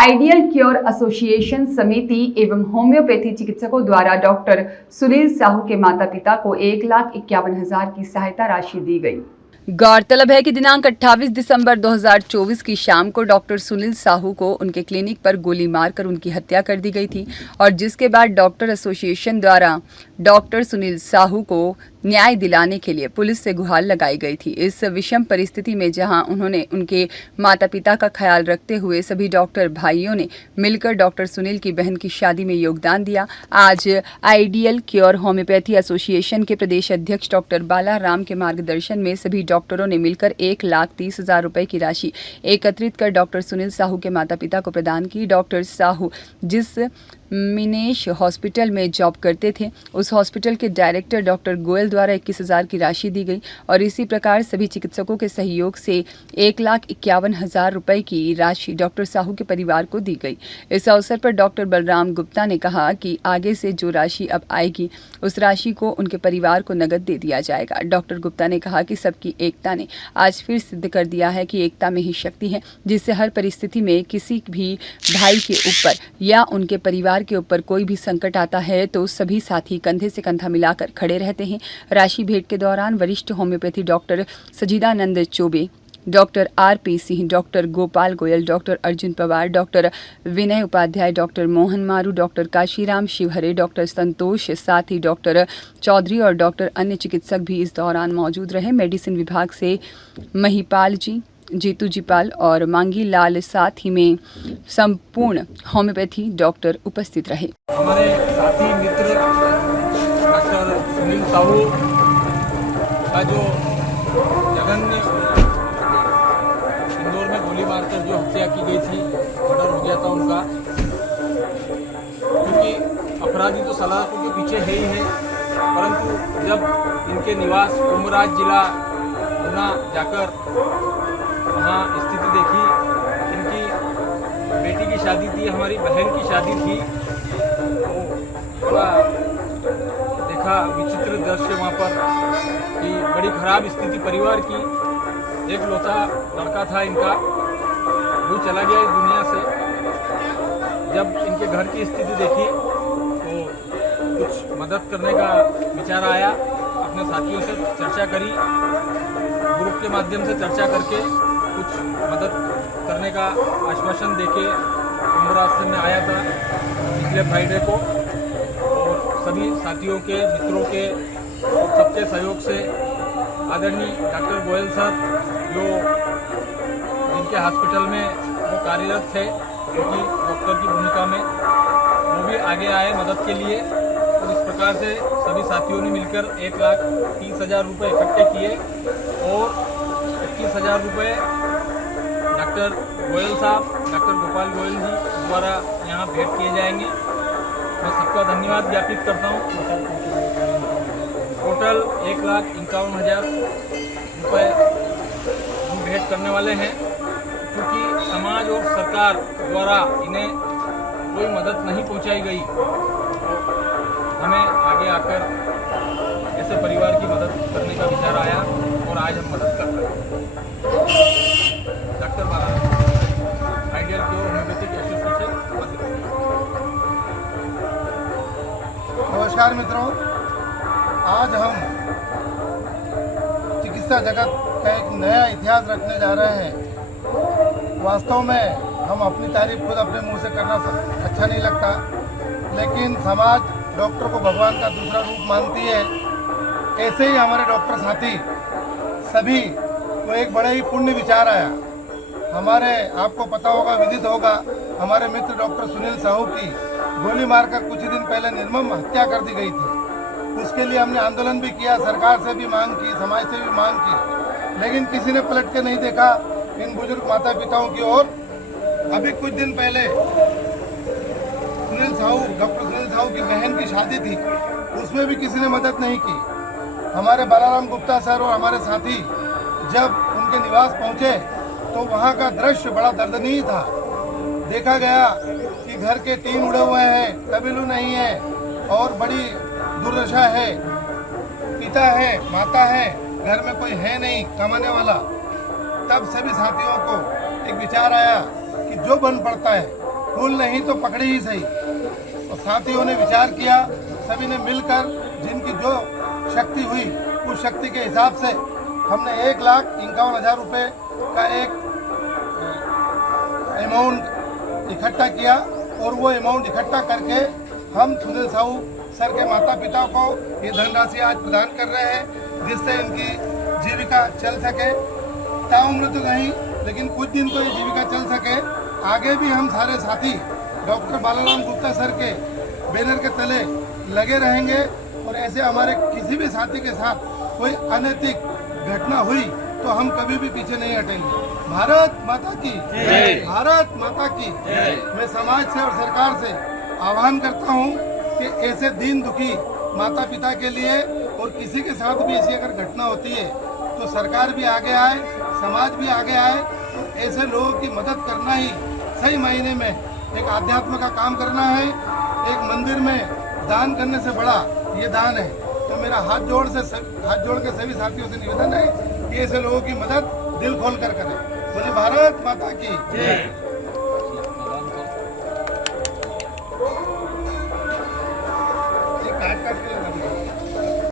Ideal cure association समिति एवं homeopathy चिकित्सकों द्वारा डॉक्टर सुनील साहू के माता पिता को 1,51,000 की सहायता राशि दी गई। गौरतलब है कि दिनांक 28 दिसंबर 2024 की शाम को डॉक्टर सुनील साहू को उनके क्लिनिक पर गोली मारकर उनकी हत्या कर दी गई थी और जिसके बाद डॉक्टर एसोसिएशन द्वारा डॉक्टर सुनील साहू को न्याय दिलाने के लिए पुलिस से गुहार लगाई गई थी। इस विषम परिस्थिति में जहां उन्होंने उनके माता पिता का ख्याल रखते हुए सभी डॉक्टर भाइयों ने मिलकर डॉक्टर सुनील की बहन की शादी में योगदान दिया। आज आइडियल क्योर होम्योपैथी एसोसिएशन के प्रदेश अध्यक्ष डॉक्टर बालाराम के मार्गदर्शन में सभी डॉक्टरों ने मिलकर 1,30,000 रुपए की राशि एकत्रित कर डॉक्टर सुनील साहू के माता पिता को प्रदान की। डॉक्टर साहू जिस मिनेश हॉस्पिटल में जॉब करते थे उस हॉस्पिटल के डायरेक्टर डॉक्टर गोयल द्वारा 21,000 की राशि दी गई और इसी प्रकार सभी चिकित्सकों के सहयोग से 1,51,000 रुपए की राशि डॉक्टर साहू के परिवार को दी गई। इस अवसर पर डॉक्टर बलराम गुप्ता ने कहा कि आगे से जो राशि अब आएगी उस राशि को उनके परिवार को नकद दे दिया जाएगा। डॉक्टर गुप्ता ने कहा कि सबकी एकता ने आज फिर सिद्ध कर दिया है कि एकता में ही शक्ति है, जिससे हर परिस्थिति में किसी भी भाई के ऊपर या उनके परिवार के ऊपर कोई भी संकट आता है तो सभी साथी कंधे से कंधा मिलाकर खड़े रहते हैं। राशि भेंट के दौरान वरिष्ठ homeopathy doctor Sajidanand Choubey, doctor RP. Singh, doctor Gopal Goyal, doctor Arjun Pawar, doctor Vinay Upadhyay, doctor Mohan Maru, doctor Kashiram Shivhare, doctor Santosh, साथ ही डॉक्टर चौधरी और डॉक्टर अन्य चिकित्सक भी इस दौरान मौजूद रहे। मेडिसिन विभाग से महिपाल जी, जीतू जी पाल और मांगी लाल, साथ ही में संपूर्ण होम्योपैथी डॉक्टर उपस्थित रहे। हमारे साथी मित्र डॉक्टर सुनील साहू का जो जघन्य इंदौर में गोली मारकर जो हत्या की गई थी, मर्डर हो गया था उनका, क्योंकि अपराधी तो सलाखों के पीछे है ही है, परंतु जब इनके निवास कुंभराज जिला गुना जाकर वहाँ स्थिति देखी, इनकी बेटी की शादी थी, हमारी बहन की शादी थी, तो बड़ा देखा विचित्र दृश्य वहाँ पर कि बड़ी खराब स्थिति परिवार की। एक लौता लड़का था इनका, वो चला गया इस दुनिया से। जब इनके घर की स्थिति देखी तो कुछ मदद करने का विचार आया, अपने साथियों से चर्चा करी, ग्रुप के माध्यम से चर्चा करके कुछ मदद करने का आश्वासन देके कुंभराज में आया था पिछले फ्राइडे को, और सभी साथियों के, मित्रों के और सबके सहयोग से आदरणीय डॉक्टर गोयल सर जो जिनके हॉस्पिटल में वो कार्यरत थे, क्योंकि डॉक्टर की भूमिका में वो भी आगे आए मदद के लिए, और इस प्रकार से सभी साथियों ने मिलकर 1,30,000 रुपये इकट्ठे किए और 21,000 रुपये डॉक्टर गोयल साहब, डॉक्टर गोपाल गोयल जी द्वारा यहाँ भेंट किए जाएंगे। मैं सबका धन्यवाद ज्ञापित करता हूँ। टोटल 1,51,000 रुपये हम भेंट करने वाले हैं, क्योंकि समाज और सरकार द्वारा इन्हें कोई मदद नहीं पहुँचाई गई, तो हमें आगे आकर ऐसे परिवार की मदद करने का विचार आया और आज हम मदद कर रहे हैं। Doctor Balaram, ideal cure homeopathic association. नमस्कार मित्रों, आज हम चिकित्सा जगत का एक नया इतिहास रखने जा रहे हैं। वास्तव में हम अपनी तारीफ खुद अपने मुंह से करना अच्छा नहीं लगता, लेकिन समाज डॉक्टर को भगवान का दूसरा रूप मानती है। ऐसे ही हमारे डॉक्टर साथी सभी को एक बड़ा ही पुण्य विचार आया। हमारे, आपको पता होगा, विदित होगा, हमारे मित्र डॉक्टर सुनील साहू की गोली मारकर कुछ ही दिन पहले निर्मम हत्या कर दी गई थी। उसके लिए हमने आंदोलन भी किया, सरकार से भी मांग की, समाज से भी मांग की, लेकिन किसी ने पलट के नहीं देखा इन बुजुर्ग माता पिताओं की ओर। अभी कुछ दिन पहले सुनील साहू, डॉक्टर सुनील साहू की बहन की शादी थी, उसमें भी किसी ने मदद नहीं की। हमारे बालाराम गुप्ता सर और हमारे साथी जब उनके निवास पहुंचे तो वहां का दृश्य बड़ा दर्दनीय था। देखा गया कि घर के 3 उड़े हुए हैं, कबीलू नहीं है और बड़ी दुर्दशा है। पिता है, माता है, घर में कोई है नहीं कमाने वाला। तब सभी साथियों को एक विचार आया कि जो बन पड़ता है फूल नहीं तो पकड़े ही सही। और साथियों ने विचार किया, सभी ने मिलकर जिनकी जो शक्ति हुई उस शक्ति के हिसाब से हमने 1,51,000 रुपये का एक अमाउंट इकट्ठा किया और वो अमाउंट इकट्ठा करके हम सुनील साहू सर के माता पिता को ये धनराशि आज प्रदान कर रहे हैं, जिससे इनकी जीविका चल सके। ताउम्र तो नहीं, लेकिन कुछ दिन तो ये जीविका चल सके। आगे भी हम सारे साथी डॉक्टर बालाराम गुप्ता सर के बैनर के तले लगे रहेंगे और ऐसे हमारे किसी भी साथी के साथ कोई अनैतिक घटना हुई तो हम कभी भी पीछे नहीं हटेंगे। भारत माता की जय, भारत माता की जय। मैं समाज से और सरकार से आह्वान करता हूँ कि ऐसे दीन दुखी माता पिता के लिए और किसी के साथ भी ऐसी अगर घटना होती है तो सरकार भी आगे आए, समाज भी आगे आए और ऐसे लोगों की मदद करना ही सही मायने में एक आध्यात्म का काम करना है। एक मंदिर में दान करने से बड़ा ये दान है। तो मेरा हाथ जोड़ के सभी साथियों से निवेदन है कि ऐसे लोगों की मदद दिल खोल कर करें। बोले भारत माता की जय।